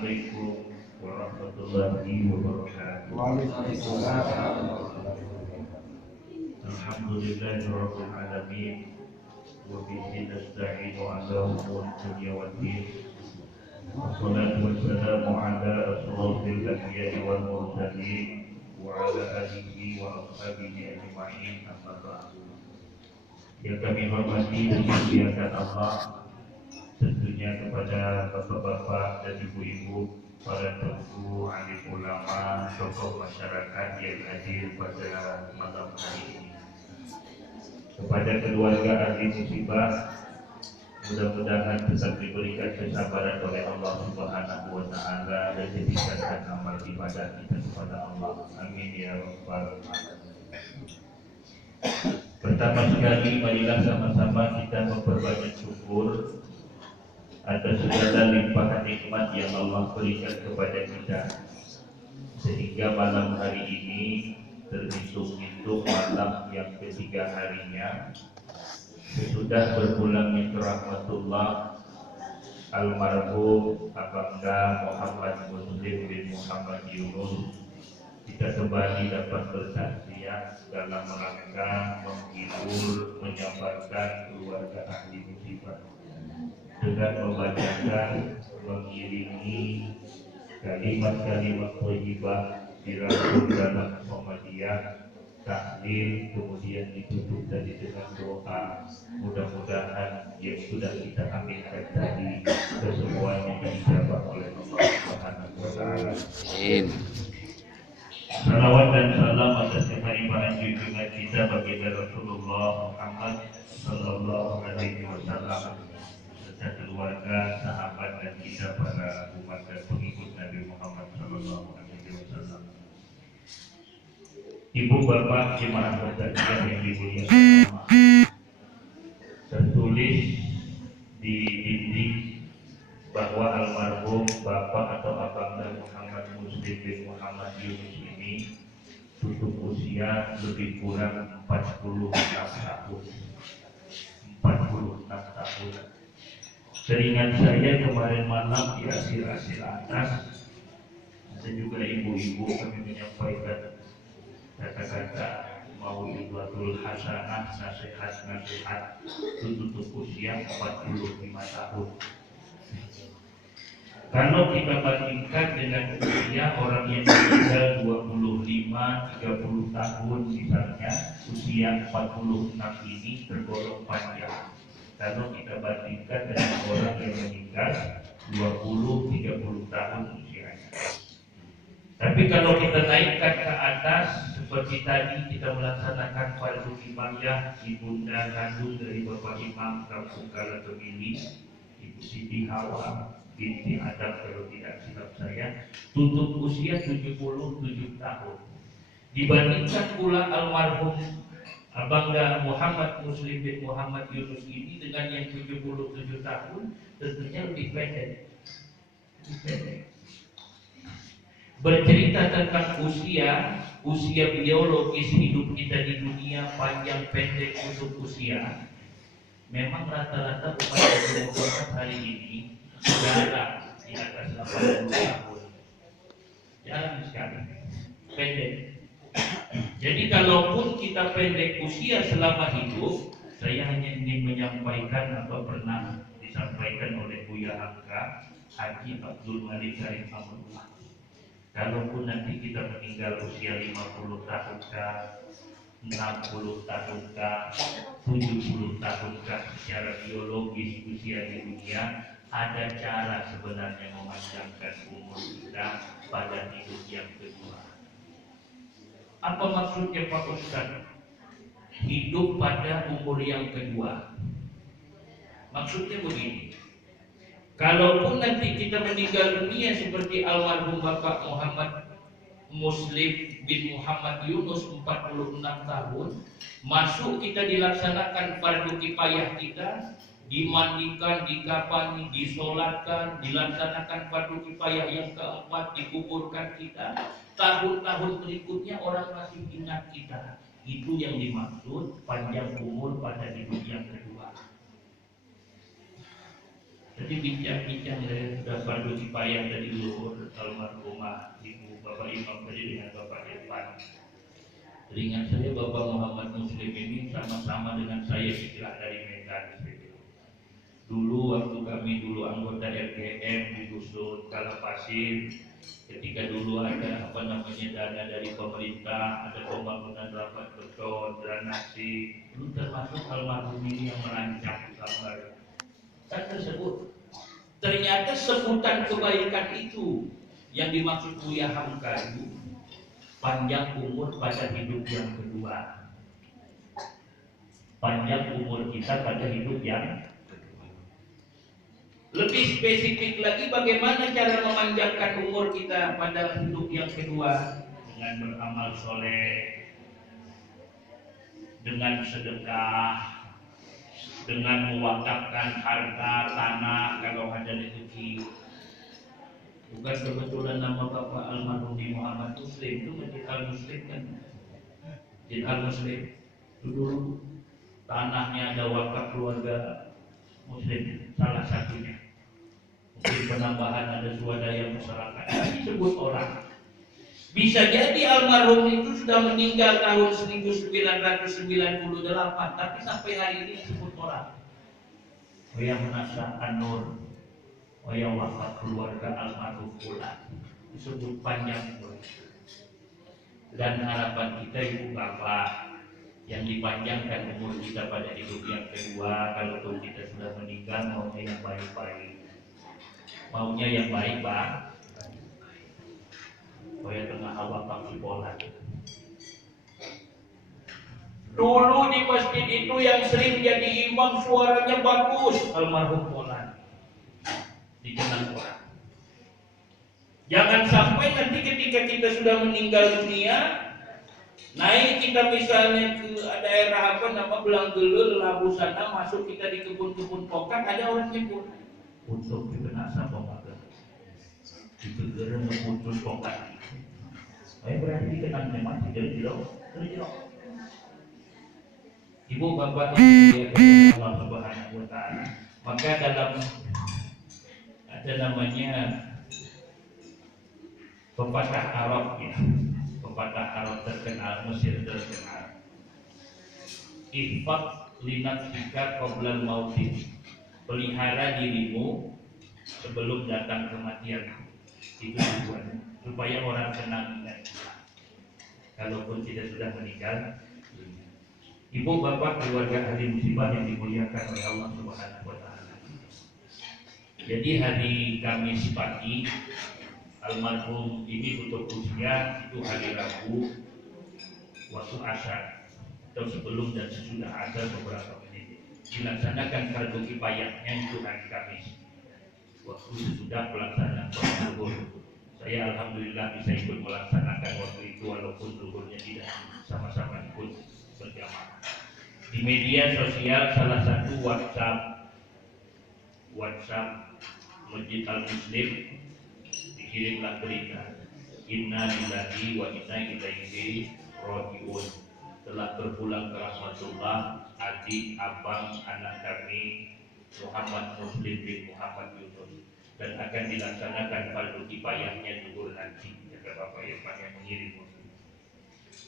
Assalamualaikum warahmatullahi wabarakatuh. Alhamdulillahirabbil alamin wa bihi nasta'inu 'ala umuri dunya waddin. Wassalatu wassalamu ala asyrofil anbiya'i wal mursalin wa ala alihi wa ashabihi ajma'in, amma ba'du. Yang kami hormati dan muliakan Allah, tentunya kepada bapak-bapak dan ibu-ibu, para tokoh, alim ulama, tokoh masyarakat yang hadir pada malam hari ini. Kepada keluarga ahli musibah, mudah-mudahan tetap diberikan kesabaran oleh Allah Subhanahu wa Ta'ala dan ditingkatkan amal ibadah kita kepada Allah. Amin ya rabbal alamin. Pertama sekali, marilah sama-sama kita memperbanyak syukur atas segala limpahan nikmat yang Allah berikan kepada kita, sehingga malam hari ini terhitung-hitung malam yang ketiga harinya sesudah berpulangnya ke rahmatullah almarhum Abangga Muhammad Muslim bin Muhammad Yunus. Kita kembali dapat bersaksian dalam rangka menghibur, menyabarkan keluarga ahli musibah dengan membacakan, mengiringi kalimat-kalimat thayyibah dirangkum dalam Muhammadiyah, tahlil, kemudian ditutup tadi dengan doa. Mudah-mudahan yang sudah kita aminkan tadi kesemuanya dijabah oleh Allah Subhanahu wa Ta'ala. Salawat dan salam atas kehadiran junjungan kita baginda Rasulullah Muhammad sallallahu alaihi wasallam, keluarga, sahabat dan kita para umat dan pengikut Nabi Muhammad sallallahu alaihi wasallam. Ibu bapak jemaah berbahagia yang dimuliakan Allah, tertulis di dinding bahwa almarhum bapak atau Abangga Muhammad Muslim bin Muhammad Yunus ini tutup usia lebih kurang 46 tahun. 46 tahun. Teringat saya kemarin malam di akhir-akhir atas, ada juga ibu-ibu kami menyampaikan kata-kata mau'izatul hasanah, nasihat-nasihat tutup usia 45 tahun. Kalau kita bandingkan dengan usia orang yang meninggal 25-30 tahun misalnya, usia 46 ini tergolong panjang. Kalau kita bandingkan dengan orang yang meninggal 20-30 tahun usianya. Tapi kalau kita naikkan ke atas, seperti tadi kita melaksanakan fardu kifayah, ibunda kandung dari Bapak Imam Kampung Kala Pemilih, Ibu Siti Hawa binti Adam kalau tidak silap saya, tutup usia 77 tahun. Dibandingkan pula almarhum Abangga Muhammad Muslim bin Muhammad Yunus ini dengan yang 77 tahun, tentunya lebih pendek. Bercerita tentang usia biologis hidup kita di dunia, panjang pendek untuk usia, memang rata-rata umat Muhammad hari ini jarang di atas 80 tahun. Jarang sekali. Pendek. Jadi kalaupun kita pendek usia selama hidup, saya hanya ingin menyampaikan apa pernah disampaikan oleh Buya Angka Haji Abdul Malik Karim Amrullah. Kalaupun nanti kita meninggal usia 50 tahunkah, 60 tahunkah, 70 tahunkah secara biologis usia di dunia, ada cara sebenarnya memanjangkan umur kita pada hidup yang kedua. Apa maksudnya Pak Ustaz? Hidup pada umur yang kedua. Maksudnya begini. Kalaupun nanti kita meninggal dunia seperti almarhum Bapak Muhammad Muslim bin Muhammad Yunus 46 tahun, masuk kita dilaksanakan fardu kifayah kita, dimandikan, dikafani, disolatkan, dilaksanakan fardu kifayah yang keempat, dikuburkan kita. Tahun-tahun berikutnya orang masih ingat kita. Itu yang dimaksud panjang umur pada hidup yang kedua. Jadi bincang-bincang saya sudah fardu kifayah dari luhur almarhumah ibu bapak imam tadi dengan bapak Irfan. Teringat saya bapak Muhammad Muslim ini sama-sama dengan saya hijrah dari Medan. Dulu waktu kami dulu anggota RGM di dusun Kalapasir, ketika dulu ada dana dari pemerintah, ada pembangunan rapat beton, drenase, dulu termasuk almarhum ini yang merancang gambar kan tersebut. Ternyata sebutan kebaikan itu yang dimaksud Buya Hamka itu panjang umur pada hidup yang kedua. Panjang umur kita pada hidup yang lebih spesifik lagi, bagaimana cara memanjangkan umur kita pada hidup yang kedua? Dengan beramal soleh, dengan sedekah, dengan mewakafkan harta, tanah kalau ada rezeki. Bukan kebetulan nama bapak almarhum Muhammad Muslim itu Masjid Al Muslim kan? Masjid Al Muslim dulu tanahnya ada wakaf keluarga Muslim salah satunya. Mungkin penambahan ada swadaya masyarakat. Disebut orang. Bisa jadi almarhum itu sudah meninggal tahun 1998, tapi sampai hari ini disebut orang. Yang menasa Anur, yang wafat keluarga almarhum pula disebut panjang umur. Dan harapan kita ibu bapak yang dipanjangkan umur kita pada hidup yang kedua, kalau kita sudah meninggal maunya yang baik-baik. Maunya yang baik pak. Saya tengah awak pakai pola. Dulu di masjid itu yang sering jadi imam suaranya bagus, almarhum Polan. Dikenal orang. Jangan sampai nanti ketika kita sudah meninggal dunia, naik kita misalnya ke daerah Belanggelul, Labu sana, masuk kita di kebun-kebun pokak, ada orang nyebut untuk dikena sama makan. Dibegera ngeputus pokak. Saya berarti dikenal memang tidak. Ibu bapak yang dimuliakan Allah Subhanahu wa taala. Maka dalam ada namanya pepatah Arab ya. Pepatah Arab terkenal, Mesir terkenal. Ihfaz linafsika qabla mautin. Pelihara dirimu sebelum datang kematian. Itu tujuannya. Supaya orang senang ingat kalaupun tidak sudah meninggal. Ibu bapak keluarga ahli musibah yang dimuliakan oleh Allah Subhanahu wa taala. Jadi hari Kamis pagi almarhum ini tutup usia itu hari Rabu waktu asar atau sebelum dan sesudah asar beberapa menit. Dilaksanakan fardu kifayahnya itu hari Kamis. Waktu sesudah pelaksanaan sholat zuhur. Saya alhamdulillah bisa ikut melaksanakan waktu itu walaupun zuhurnya tidak sama-sama ikut berjamaah. Di media sosial salah satu WhatsApp Masjid Al Muslim dikirimlah berita Inna lillahi wa inna ilaihi raji'un. Telah berpulang ke rahmatullah adik abang anak kami Muhammad Muslim bin Muhammad Yunus, dan akan dilaksanakan fardu kifayahnya zuhur nanti, kata Bapak Irfan yang mengirim.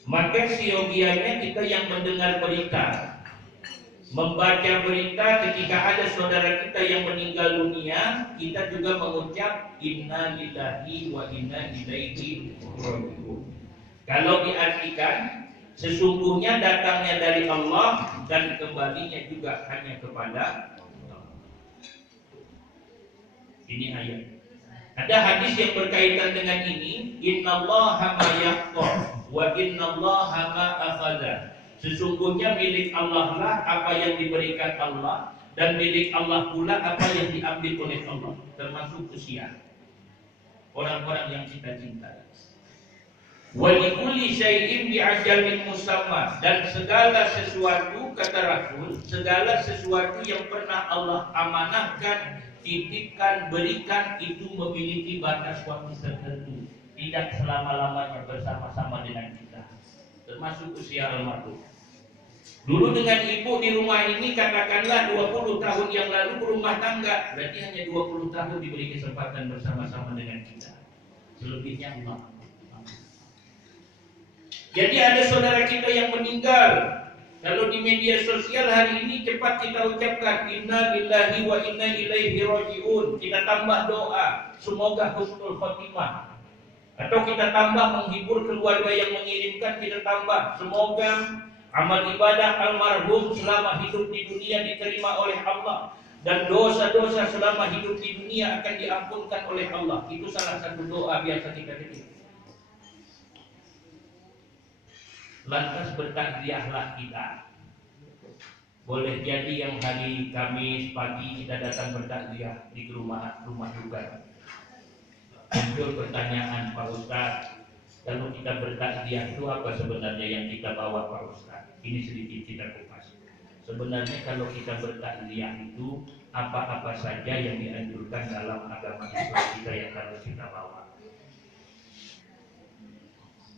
Maka siogianya kita yang mendengar berita, membaca berita ketika ada saudara kita yang meninggal dunia, kita juga mengucap inna lillahi wa inna ilaihi raji'un. Kalau diartikan sesungguhnya datangnya dari Allah dan kembalinya juga hanya kepada ini ayat. Ada hadis yang berkaitan dengan ini, innallaha ma yaqta wa innallaha ma akhadha. Sesungguhnya milik Allah lah apa yang diberikan Allah, dan milik Allah pula apa yang diambil oleh Allah, termasuk usia orang-orang yang kita cintai. Wa likulli syai'in bi'ajalin musamma, dan segala sesuatu, kata Rasul, segala sesuatu yang pernah Allah amanahkan, titipkan, berikan, itu memiliki batas waktu tertentu, tidak selama-lamanya bersama-sama dengan kita, termasuk usia almarhum. Dulu dengan ibu di rumah ini katakanlah 20 tahun yang lalu berumah tangga, berarti hanya 20 tahun diberi kesempatan bersama-sama dengan kita. Selebihnya Allah. Jadi ada saudara kita yang meninggal. Kalau di media sosial hari ini cepat kita ucapkan inna lillahi wa inna ilaihi rajiun. Kita tambah doa, semoga husnul khotimah. Atau kita tambah menghibur keluarga yang mengirimkan, kita tambah semoga amal ibadah almarhum selama hidup di dunia diterima oleh Allah dan dosa-dosa selama hidup di dunia akan diampunkan oleh Allah. Itu salah satu doa biasa kita ketik. Lantas bertakziahlah kita. Boleh jadi yang hari Kamis pagi kita datang bertakziah di rumah duka. Muncul pertanyaan, Pak Ustaz, kalau kita bertakziah itu apa sebenarnya yang kita bawa, Pak Ustaz? Ini sedikit kita kupas. Sebenarnya kalau kita bertakziah itu apa-apa saja yang dianjurkan dalam agama Islam kita yang harus kita bawa.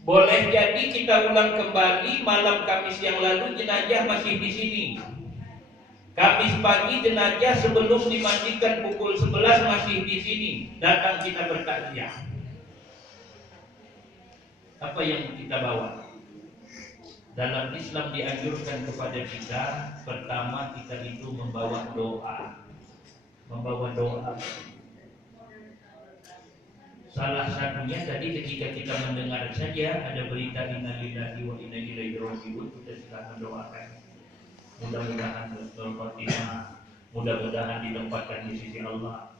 Boleh jadi kita ulang kembali, malam Kamis yang lalu jenazah masih di sini. Kamis pagi jenazah sebelum dimandikan pukul 11 masih di sini. Datang kita bertakziah. Apa yang kita bawa? Dalam Islam dianjurkan kepada kita, pertama kita itu membawa doa. Membawa doa. Salah satunya tadi ketika kita mendengar saja ada berita inna lillahi wa inna ilaihi rajiun, kita sudah mendoakan. Mudah-mudahan husnul khotimah, mudah-mudahan ditempatkan di sisi Allah.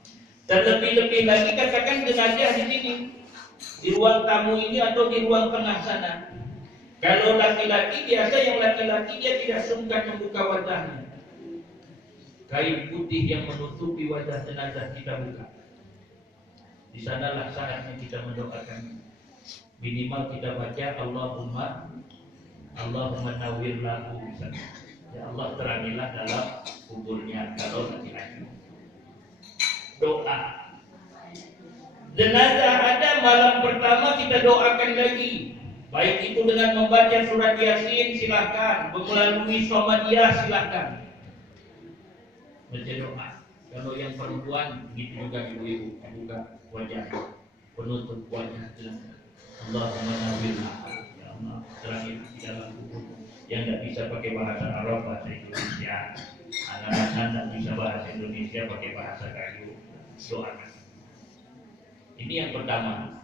Dan lebih-lebih lagi katakan jenazah di sini, di ruang tamu ini atau di ruang tengah sana. Kalau laki-laki biasa, yang laki-laki dia tidak sungkan membuka wajahnya. Kain putih yang menutupi wajah jenazah kita buka. Di sanalah saatnya kita mendoakan. Minimal kita baca Allahumma nawwir lahu. Ya Allah, terangilah dalam kuburnya kalau laki-laki. Doa. Jenazah ada malam pertama kita doakan lagi. Baik itu dengan membaca surat Yasin silahkan, melalui Somadiyah silahkan. Baca doa. Kalau yang perempuan gitu juga ibu-ibu buka wajah, penutup wajah silahkan. Allahumma nawwir, ya Allah terangi di dalam kubur. Yang tidak bisa pakai bahasa Arab, bahasa Indonesia. Anak-anak tidak bisa bahasa Indonesia pakai bahasa kayu. Doakan. Ini yang pertama.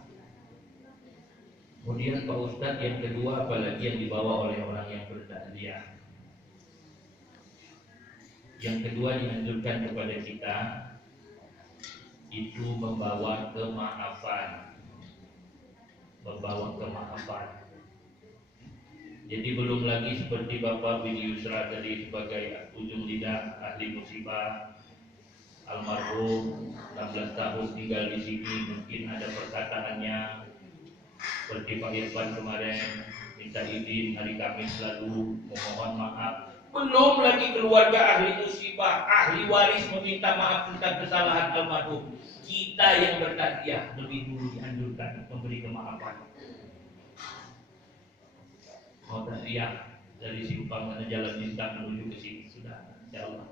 Kemudian Pak Ustadz yang kedua, apalagi yang dibawa oleh orang yang bertakziah. Yang kedua dianjurkan kepada kita itu membawa kemaafan. Membawa kemaafan. Jadi belum lagi seperti Bapak bin Yusra tadi sebagai ujung lidah ahli musibah, almarhum 16 tahun tinggal di sini, mungkin ada perkataannya seperti Pak Irfan kemarin minta izin hari Kamis lalu memohon maaf. Belum lagi keluarga ahli musibah, ahli waris meminta maaf tentang kesalahan almarhum. Kita yang bertakziah lebih dulu dianjurkan memberi kemaafan. Mau takziah dari simpang mana jalan bintang menuju ke sini sudah, insyaallah.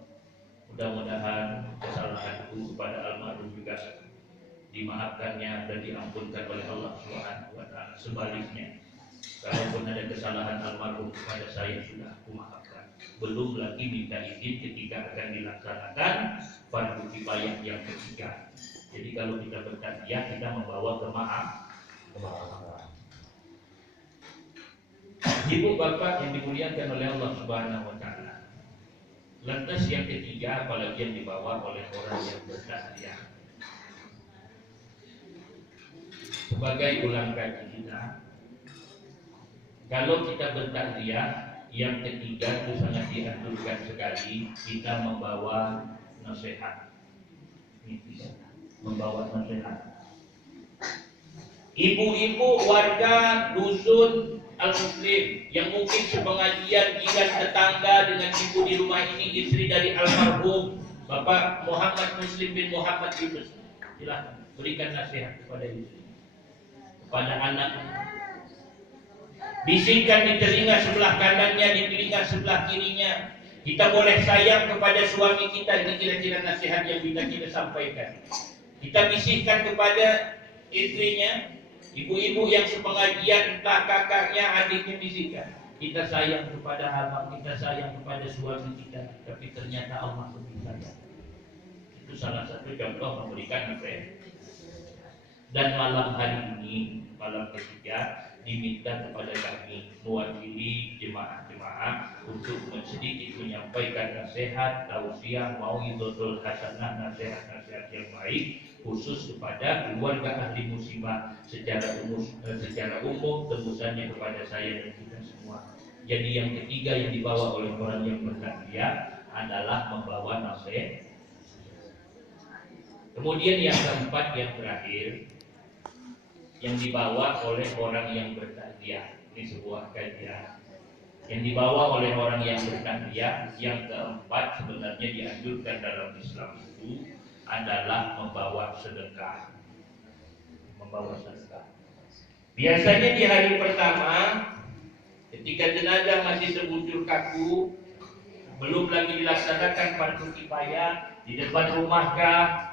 Mudah-mudahan kesalahanku kepada almarhum juga dimaafkannya dan diampunkan oleh Allah Subhanahu wa taala. Sebaliknya, kalaupun ada kesalahan almarhum kepada saya sudah aku maafkan. Belum lagi minta izin ketika akan dilaksanakan fardu kifayah yang ketiga. Jadi kalau kita bertakziah kita membawa kemaafan. Ibu bapak yang dimuliakan oleh Allah Subhanahu wa taala. Lantas yang ketiga apalagi yang dibawa oleh orang yang bertakziah. Sebagai ulang kaji kita, kalau kita bertakziah, yang ketiga itu sangat dianjurkan sekali kita membawa nasihat. Membawa nasihat. Ibu-ibu warga dusun Al-Muslim yang mungkin sepengajian jiran tetangga dengan ibu di rumah ini, istri dari almarhum Bapak Muhammad Muslim bin Muhammad Yunus, silahkan berikan nasihat kepada istri, kepada anak. Bisikan di telinga sebelah kanannya, di telinga sebelah kirinya. Kita boleh sayang kepada suami kita, ini kira-kira nasihat yang kita sampaikan. Kita bisikkan kepada istrinya, ibu-ibu yang sepengajian, entah kakaknya, adiknya, bisikan. Kita sayang kepada abang, kita sayang kepada suami kita, tapi ternyata Allah lebih sayang. Itu salah satu contoh memberikan nasihat. Dan malam hari ini, malam ketiga, diminta kepada kami mewakili jemaah-jemaah untuk sedikit menyampaikan nasihat, tausiah, mauidhatul hasanah, nasihat-nasihat yang baik khusus kepada keluarga ahli musibah secara umum, tembusannya kepada saya dan kita semua. Jadi yang ketiga yang dibawa oleh orang yang bertakziah adalah membawa nasihat. Kemudian yang keempat, yang terakhir, yang dibawa oleh orang yang bertakziah. Ini sebuah kajian yang dibawa oleh orang yang bertakziah. Yang keempat sebenarnya dianjurkan dalam Islam itu adalah membawa sedekah. Membawa sedekah. Biasanya di hari pertama, ketika jenazah masih sebujur kaku, belum lagi dilaksanakan fardu kifayah, di depan rumahkah,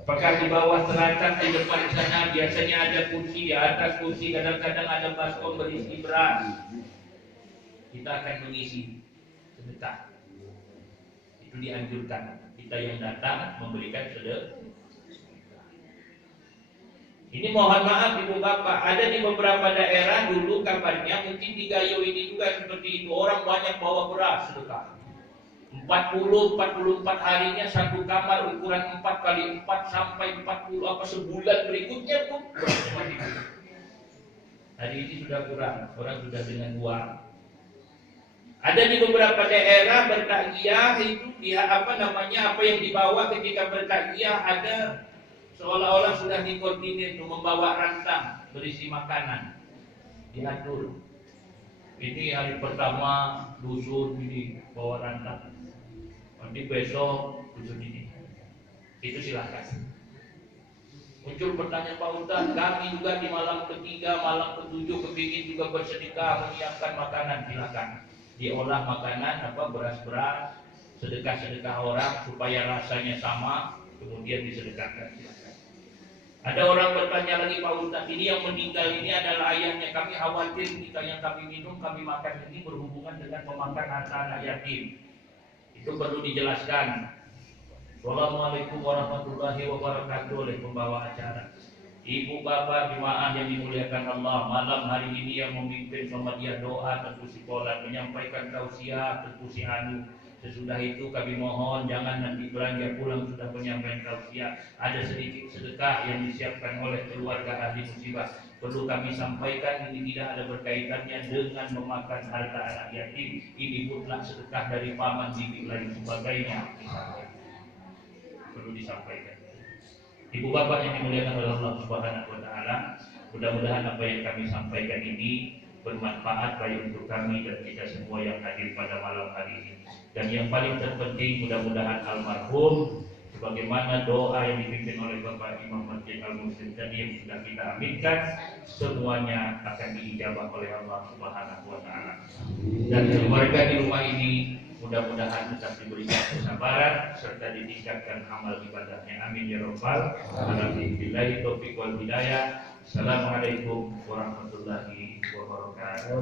apakah di bawah teracak di depan sana, biasanya ada kursi, di atas kursi kadang-kadang ada baskom berisi beras. Kita akan mengisi sedekah. Itu dianjurkan. Kita yang datang memberikan sedekah. Ini mohon maaf Ibu Bapak, ada di beberapa daerah dulu kabarnya, mungkin di Gayo ini juga seperti itu, orang banyak bawa beras sedekah. 44 harinya satu kamar ukuran 4 x 4 sampai 40 sebulan berikutnya pun masih kurang. Hari ini sudah kurang, orang sudah dengan uang. Ada di beberapa daerah bertakziah itu apa yang dibawa ketika bertakziah ada seolah-olah sudah dikoordinir untuk membawa rantang berisi makanan, diatur. Ini hari pertama dusun ini bawa rantang. Nanti besok dusun ini. Itu silakan. Muncul pertanyaan Pak Ustaz, kami juga di malam ketiga, malam ketujuh kepingin juga bersedekah menyiapkan makanan, silakan. Diolah makanan beras-beras, sedekah-sedekah orang supaya rasanya sama, kemudian disedekahkan, silakan. Ada orang bertanya lagi, Pak Ustaz, ini yang meninggal ini adalah ayahnya, kami khawatir kita yang kami minum, kami makan ini berhubungan dengan memakan harta anak yatim. Itu perlu dijelaskan. Assalamualaikum warahmatullahi wabarakatuh oleh pembawa acara. Ibu bapak jemaah yang dimuliakan Allah, malam hari ini yang memimpin Muhammadiyah doa tentu si Polan, menyampaikan tausiah tentu si Anu. Sesudah itu kami mohon jangan nanti belanja pulang sudah menyampaikan tausiah. Ada sedikit sedekah yang disiapkan oleh keluarga ahli musibah. Perlu kami sampaikan ini tidak ada berkaitannya dengan memakan harta anak yatim. Ini mutlak sedekah dari paman, bibi lain sebagainya. Misalnya. Perlu disampaikan. Ibu bapak yang dimuliakan oleh Allah Subhanahu wa taala, mudah-mudahan apa yang kami sampaikan ini bermanfaat baik untuk kami dan kita semua yang hadir pada malam hari ini. Dan yang paling terpenting mudah-mudahan almarhum sebagaimana doa yang dipimpin oleh Bapak Imam Masjid Al-Muslim tadi yang sudah kita aminkan, semuanya akan diijabah oleh Allah Subhanahu wa taala. Dan keluarga di rumah ini mudah-mudahan tetap diberikan kesabaran serta ditingkatkan amal ibadahnya. Amin ya rabbal alamin. Billahi taufiq wal hidayah. Assalamualaikum warahmatullahi wabarakatuh.